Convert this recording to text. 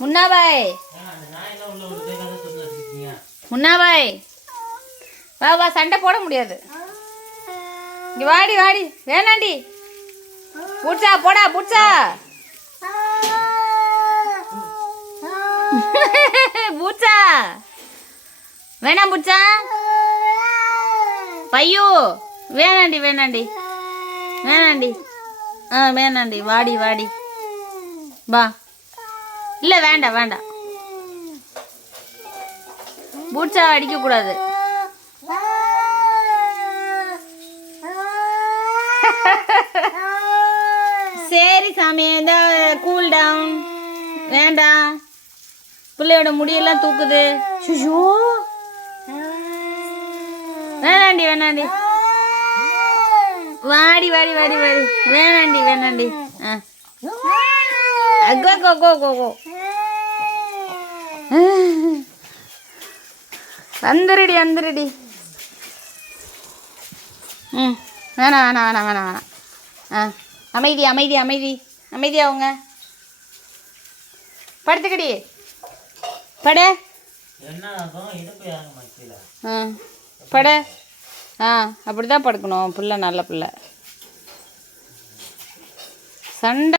முன்னாபாய். முன்னாபாய். வா வா சண்டை போட முடியாது. இங்கே வாடி வாடி. வேணாண்டி. புட்சா போடா புட்சா. பூச்சா வேணாம் பூச்சா பையோ வேணாண்டி வேணாண்டி. வேணாண்டி. ஆ வேணாண்டி. வாடி வாடி. வா. இல்லை வேண்டாம் வேண்டாம். பூட்ஸா அடிக்கக்கூடாது. சரி சாமி இந்த கூல் டவுன் வேண்டாம். பிள்ளையோட முடியெல்லாம் தூக்குது. சுஷோ வேணாண்டி வேணாண்டி. வாடி வாடி வாடி வாடி. வேணாண்டி வேணாண்டி. ஆ. Go, கோ கோ கோ கோ வந்துருடி வந்துருடி. ம் வேணாம் வேணாம் வேணாம் வேணாம் வேணாம். ஆ அமைதி அமைதி அமைதி. அமைதி அவங்க? படுத்துக்கடி. பட. ஆ படு. ஆ அப்படி தான் படுக்கணும். பிள்ளை நல்ல பிள்ளை. சண்டை.